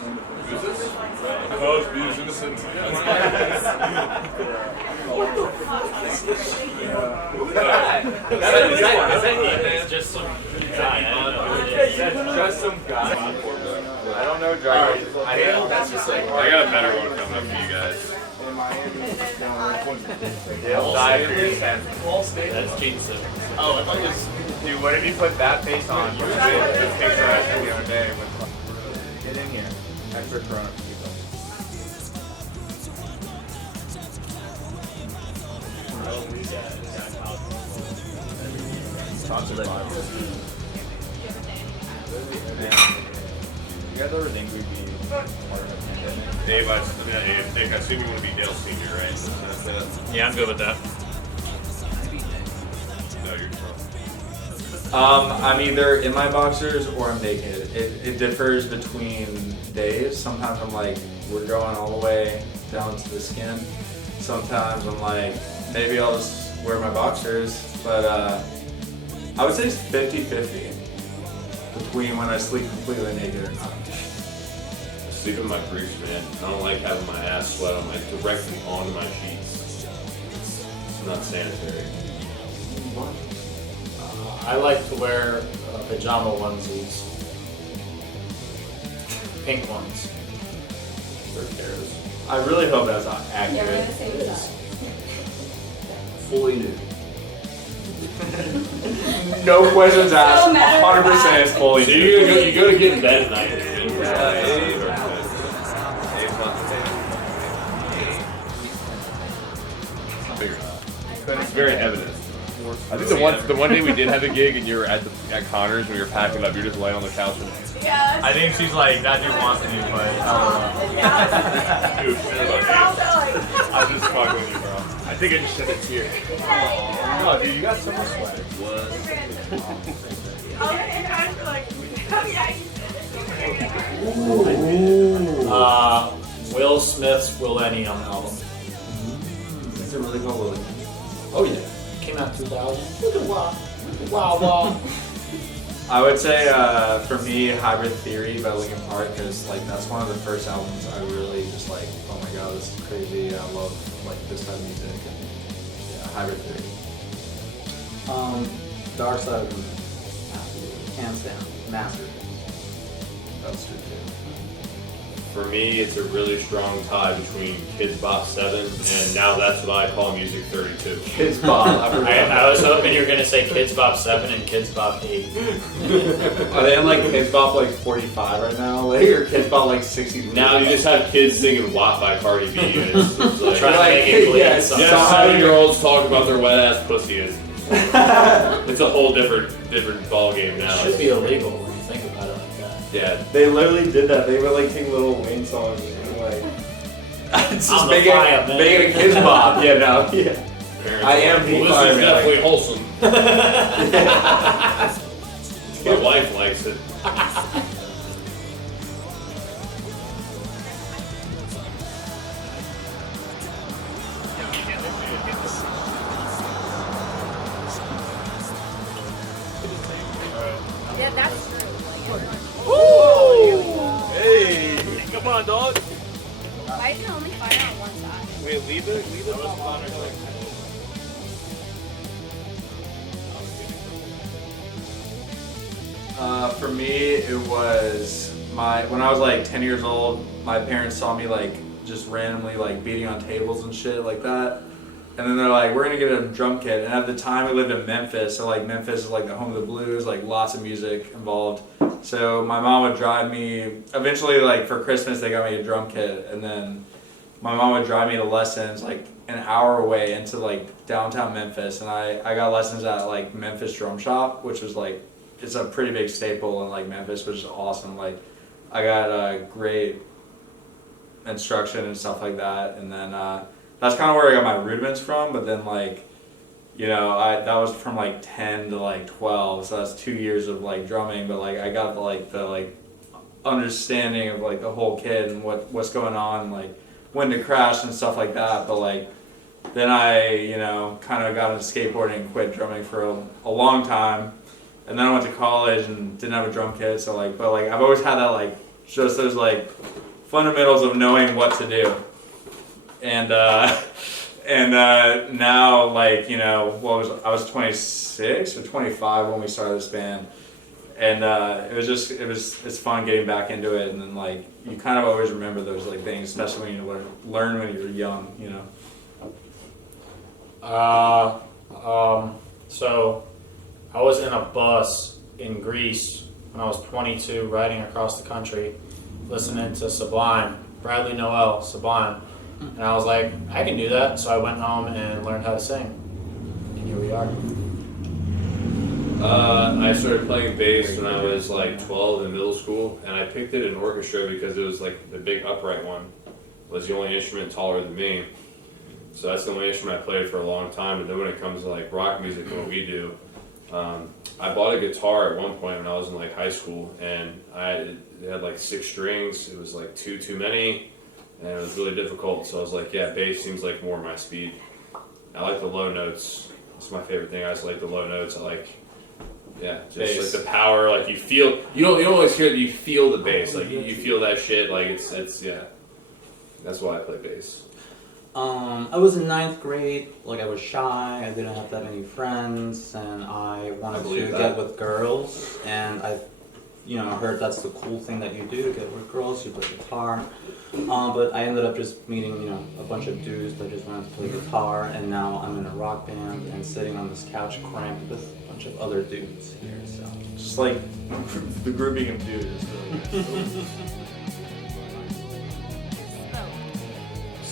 Who's this? Cause Beers Innocent. What the fuck? Is that it's just some guy. I don't know who it is. Just some guy. I don't know Dragon. I know that's just like. I got a better one coming up for you guys. They'll die for your sense. That's Gene Simmons. Oh, if I just. Dude, what if you put that face on? You would this picture I showed the other day. Get in here. Extra Corona for people. Sponsored by. You guys ever think we'd be part of a pandemic? Dave, I assume you want to be Dale Sr., right? That's it. Yeah, I'm good with that. No, you're wrong. I'm either in my boxers or I'm naked. It differs between days. Sometimes I'm like, we're going all the way down to the skin. Sometimes I'm like, maybe I'll just wear my boxers. But I would say it's 50-50 between when I sleep completely naked or not. I sleep in my briefs, man. I don't like having my ass sweat on directly onto my sheets. It's not sanitary. I like to wear pajama onesies. Pink ones. Who cares? I really hope that's not Yeah, we're accurate. gonna say that. Fully nude. No questions asked. No matter 100% it's fully So nude. you go to get in bed at night. It's very evident. I think the one day we did have a gig and you were at Connor's when you were packing up, you're just laying on the couch and Yeah. I think she's like, that dude wants me, but dude, shit about you. I'm just fucking with you, bro. I think I just shed a tear. oh, dude, you got so much swag. Will Smith's Millennium album. Is it really called Willie? Oh yeah. Came out 2000. Look at wow. I would say for me, Hybrid Theory by Linkin Park, because like that's one of the first albums I really just like. Oh my god, this is crazy! I love like this type of music. And, yeah, Hybrid Theory. Dark Side of the Moon. Absolutely. Hands down. Masterpiece. That's true too. For me, it's a really strong tie between Kids Bop 7 and now that's what I call Music 32. Kids Bop. I was hoping you were gonna say Kids Bop 7 and Kids Bop 8. Are they in like Kids Bop like 45 right now? Like, or Kids Bop like 60? Now you just have kids singing WAP by Cardi B. And it's like, Trying to make it clear. yeah, Something. yeah, 7-year-olds talk about their wet ass pussy. It's a whole different ball game now. It should be illegal when you think about it like that. Yeah. They literally did that. They would like take little Wayne songs and like it's just I'm the making fire, man. it a Kids Bop. Yeah, no, yeah. Parents I am like, the well, fire this is man. definitely wholesome. My wife likes it. Yeah, that's true. Hey, come on, dog. Why can only fire on one side? Wait, leave it. For me, it was when I was like 10 years old. My parents saw me like just randomly like beating on tables and shit like that, and then they're like, "We're gonna get a drum kit." And at the time, we lived in Memphis, so like Memphis is like the home of the blues, like lots of music involved. So my mom would drive me. Eventually, like for Christmas, they got me a drum kit, and then my mom would drive me to lessons like an hour away into like downtown Memphis, and I got lessons at like Memphis Drum Shop, which was like. It's a pretty big staple in like Memphis, which is awesome. Like, I got great instruction and stuff like that, and then that's kind of where I got my rudiments from. But then like, you know, that was from like 10 to like 12, so that's 2 years of like drumming. But like, I got the understanding of like the whole kit and what's going on, like when to crash and stuff like that. But like, then I kind of got into skateboarding and quit drumming for a long time. And then I went to college and didn't have a drum kit, so but I've always had that like just those like fundamentals of knowing what to do. And now, like, you know, I was 26 or 25 when we started this band, and it's fun getting back into it, and then like you kind of always remember those like things, especially when you learn when you're young, you know. So I was in a bus in Greece when I was 22, riding across the country, listening to Sublime, Bradley Noel, Sublime. And I was like, I can do that. So I went home and learned how to sing. And here we are. I started playing bass when I was like 12 in middle school, and I picked it in orchestra because it was like the big upright one. It was the only instrument taller than me. So that's the only instrument I played for a long time. And then when it comes to like rock music and what we do, I bought a guitar at one point when I was in like high school, and it had like 6 strings. It was like too many, and it was really difficult. So I was like, yeah, bass seems like more my speed. I like the low notes. It's my favorite thing. I just like the low notes. I like, yeah, just bass. Like the power. Like you feel. You don't always hear that. You feel the bass. Like you feel that shit. Like it's yeah. That's why I play bass. I was in 9th grade, like I was shy, I didn't have that many friends, and I wanted to get with girls, and I heard that's the cool thing that you do, get with girls, you play guitar, but I ended up just meeting, a bunch of dudes that just wanted to play guitar, and now I'm in a rock band and sitting on this couch cramped with a bunch of other dudes here, so. Just like the grouping of dudes. Really.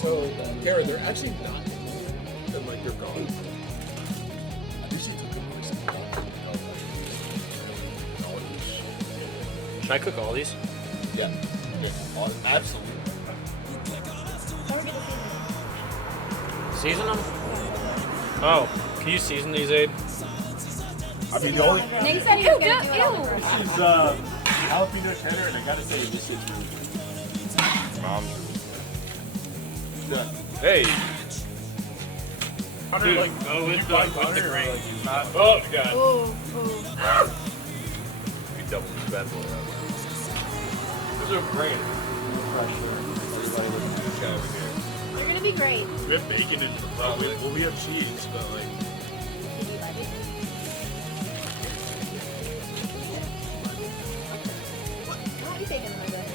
So, Kara, they're actually not and like they're gone. I wish they took them Should I cook all these? Yeah. Absolutely. Season them? Oh, can you season these, Abe? I mean, the only Nick said he was going to do it all the this is jalapeno cheddar, and I gotta say, this is really good. Mom's. Hey. Dude, like, go with the grain. Oh, God. Oh. We double this bad boy up. Those are great. This guy over here. You're going to be great. We have bacon in the front. Well, we have cheese, but like. Did you like it? Why are you taking my bed?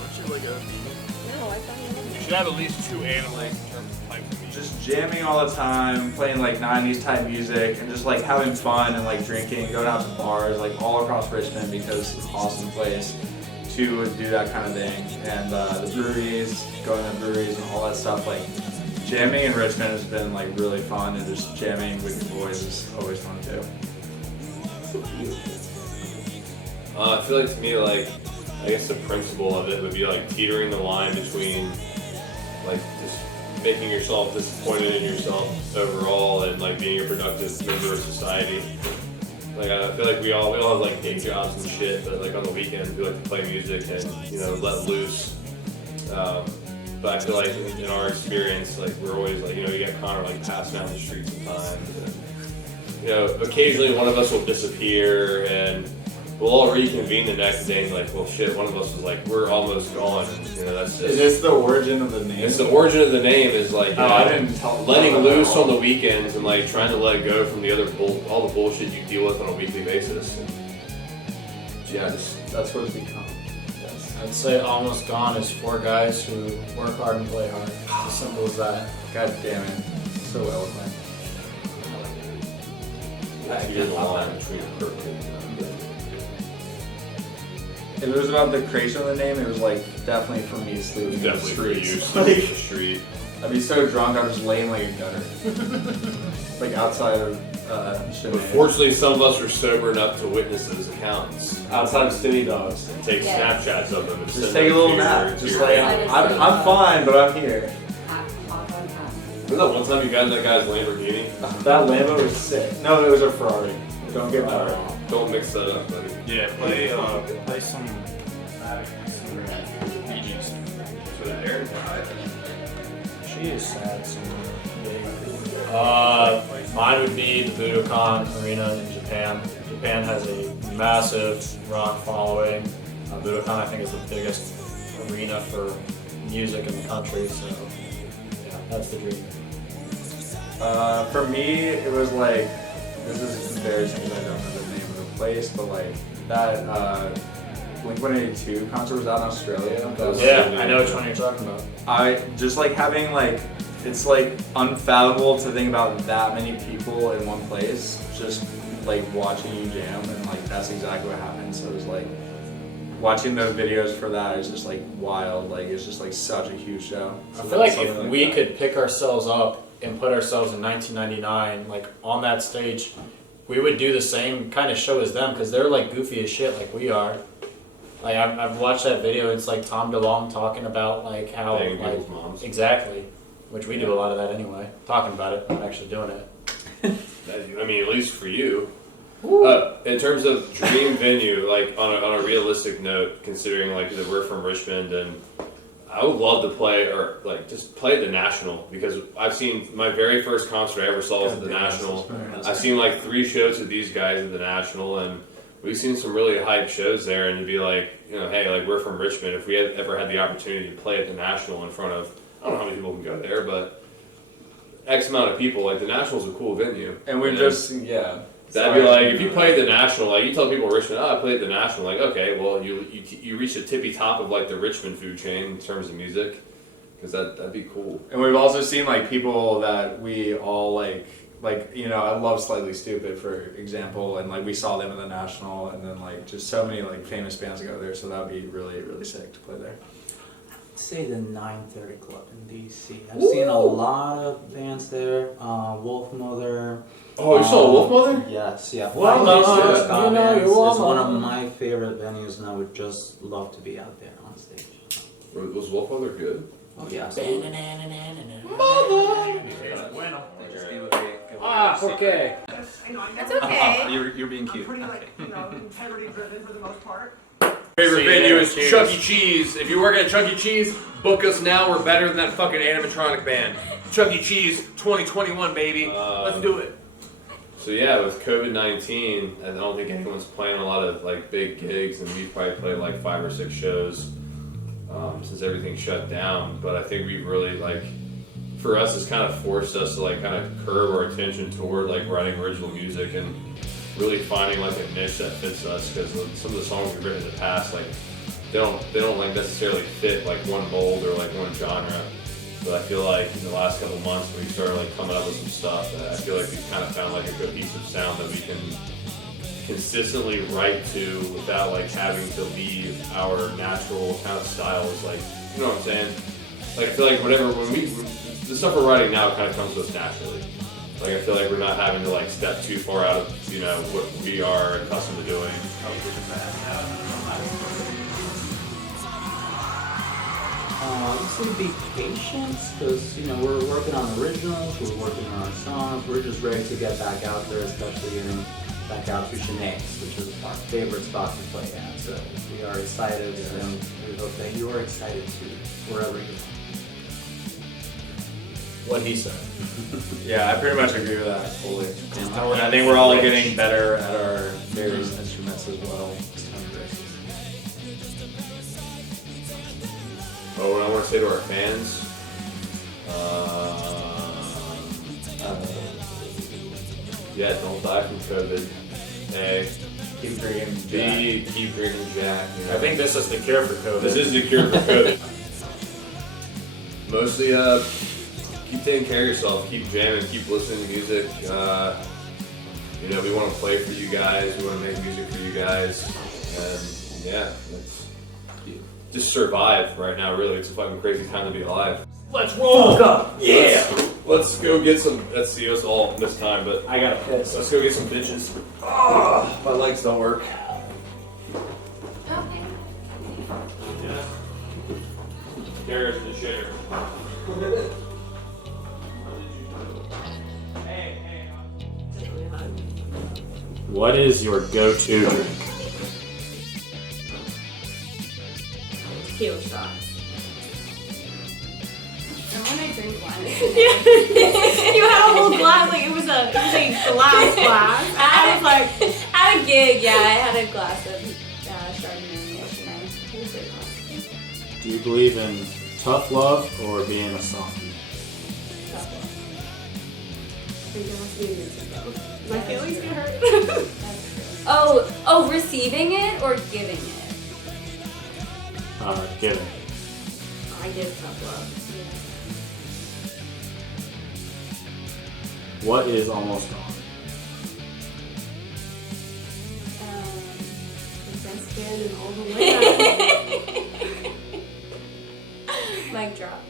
Aren't you like a vegan? No, I thought you You should have at least 2 animals in terms of type of meat. Just jamming all the time, playing like 90s type music, and just like having fun and like drinking, going out to bars like all across Richmond because it's an awesome place to do that kind of thing. And the breweries, going to breweries and all that stuff, like jamming in Richmond has been like really fun, and just jamming with your boys is always fun too. I feel like to me, like, I guess the principle of it would be like teetering the line between like just making yourself disappointed in yourself overall and like being a productive member of society. Like I feel like we all have like day jobs and shit, but like on the weekends we like to play music and let loose. But I feel like in our experience, like we're always like you get Connor like passing down the street sometimes. And, occasionally one of us will disappear and we'll all reconvene the next day and like, well shit, one of us was like, we're almost gone. And, that's just... Is this the origin of the name? It's the origin of the name is like, I didn't tell letting loose on the weekends and like trying to let go from the other all the bullshit you deal with on a weekly basis. And, yeah, that's what it's become. Yes. I'd say Almost Gone is 4 guys who work hard and play hard. It's as simple as that. God damn it. So eloquent. Here's the line between perfect and If it was about the creation of the name, it was like definitely for me sleeping in the definitely streets. for you, the street. I'd be so drunk, I'd just lay in like a gutter, like outside of But fortunately, some of us are sober enough to witness those accounts. outside of City Dogs. And take Snapchats of them and Just send take a them little to nap. your- Just to like your- I'm fine, but I'm here. Remember that one time you got in that guy's Lamborghini? That Lambo was sick. No, it was a Ferrari. Don't get that wrong. Don't mix that up, buddy. Yeah, play some Bee Gees. So that Aaron died. She is sad somewhere. Mine would be the Budokan Arena in Japan. Japan has a massive rock following. Budokan, I think, is the biggest arena for music in the country. So yeah, that's the dream. For me, it was like, this is embarrassing because I don't know the name of the place, but like that Blink-182 concert was out in Australia. That was Yeah, I know which one you're talking about. I just like having like, it's like unfathomable to think about that many people in one place, just like watching you jam, and like that's exactly what happened. So it was like, watching those videos for that is just like wild. Like it's just like such a huge show. I So feel like something if we that. could pick ourselves up and put ourselves in 1999, like on that stage, we would do the same kind of show as them because they're like goofy as shit, like we are. Like I've watched that video. It's like Tom DeLonge talking about like how Banging like people's moms. exactly, which we do a lot of that anyway. Talking about it, not actually doing it. I mean, at least for you. In terms of dream venue, like on a realistic note, considering like that we're from Richmond, and I would love to play or like just play at the National, because I've seen my very first concert I ever saw was at the National. I've seen like 3 shows with these guys at the National, and we've seen some really hype shows there. And to be like, you know, hey, like we're from Richmond. If we had ever had the opportunity to play at the National in front of, I don't know how many people can go there, but X amount of people, like the National's a cool venue. And we're just, yeah. That'd be like, if you played the National, like you tell people in Richmond, oh, I played the National, like, okay, well, you reach the tippy top of like the Richmond food chain in terms of music, because that'd be cool. And we've also seen like people that we all like, you know, I love Slightly Stupid, for example, and like we saw them in the National, and then like just so many like famous bands go there, so that'd be really, really sick to play there. Say the 930 Club in DC. I've seen a lot of bands there. Wolf Mother. Oh, you saw Wolf Mother? Yes, yeah. Well, Five you know, Bands you're is one of welcome. my favorite venues, and I would just love to be out there on stage. Was Wolf Mother good? Oh yeah, absolutely. Ah, okay. That's okay. You're being cute. Pretty like, integrity driven for the most part. Favorite See, venue yeah, is cheers. Chuck E. Cheese. If you work at Chuck E. Cheese, book us now. We're better than that fucking animatronic band. Chuck E. Cheese 2021, baby. Let's do it. So yeah, with COVID-19, I don't think anyone's playing a lot of like big gigs, and we probably played like 5 or 6 shows since everything shut down. But I think we really like, for us, it's kind of forced us to like kind of curb our attention toward like writing original music and really finding like a niche that fits us, because some of the songs we've written in the past, like they don't like necessarily fit like one mold or like one genre. But I feel like in the last couple months when we started like coming up with some stuff, I feel like we've kind of found like a cohesive sound that we can consistently write to without like having to leave our natural kind of styles. Like, you know what I'm saying? Like I feel like the stuff we're writing now kind of comes to us naturally. Like I feel like we're not having to like step too far out of, you know, what we are accustomed to doing. Just be patient, because you know we're working on originals, we're working on songs, we're just ready to get back out there, especially getting back out to Sinead's, which is our favorite spot to play at. So we are excited, and we hope that you are excited too, wherever you are. What he said. Yeah, I pretty much agree with that fully. know we're I think we're all getting better at our various instruments as well. Oh, what I want to say to our fans, yeah, don't die from COVID. Hey, Keep drinking. keep drinking Jack. You know? I think this is the cure for COVID. This is the cure for COVID. Mostly, keep taking care of yourself. Keep jamming. Keep listening to music. You know, we want to play for you guys. We want to make music for you guys. And yeah, just survive right now. Really, it's a fucking crazy time to be alive. Let's roll. Yeah. Let's go get some. Let's see us all this time, but I gotta piss. let's go get some bitches. Oh, my legs don't work. Okay. Yeah. There's the shitter. What is your go-to drink? Tequila shots. And when I drink wine, You had a whole glass, like it was a glass. I was like, at a gig, yeah, I had a glass of Chardonnay yesterday. Do you believe in tough love or being a softie? My feelings get hurt. Oh, receiving it or giving it? Giving. I give tough love. What is almost gone? The best band in all the land. Mic drop.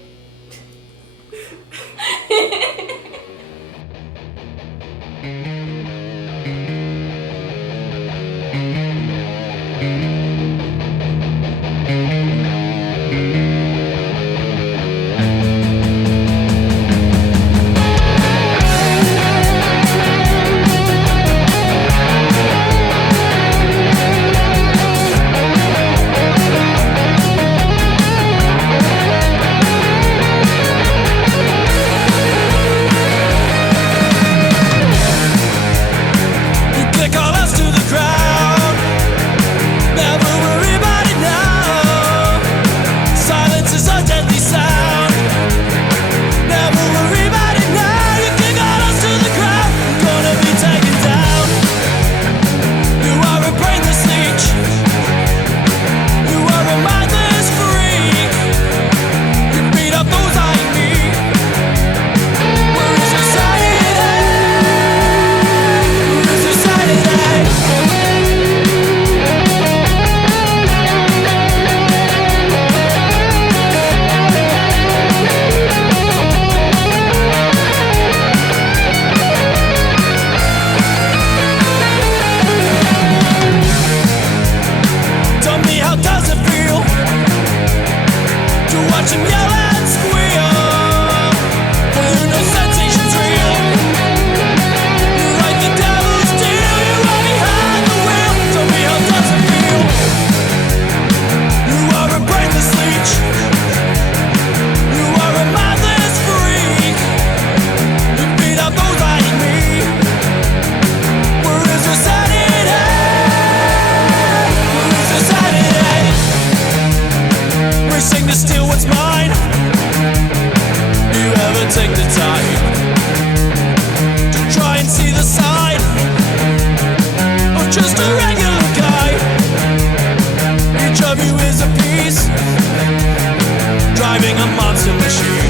Take the time to try and see the side of just a regular guy. Each of you is a piece, driving a monster machine.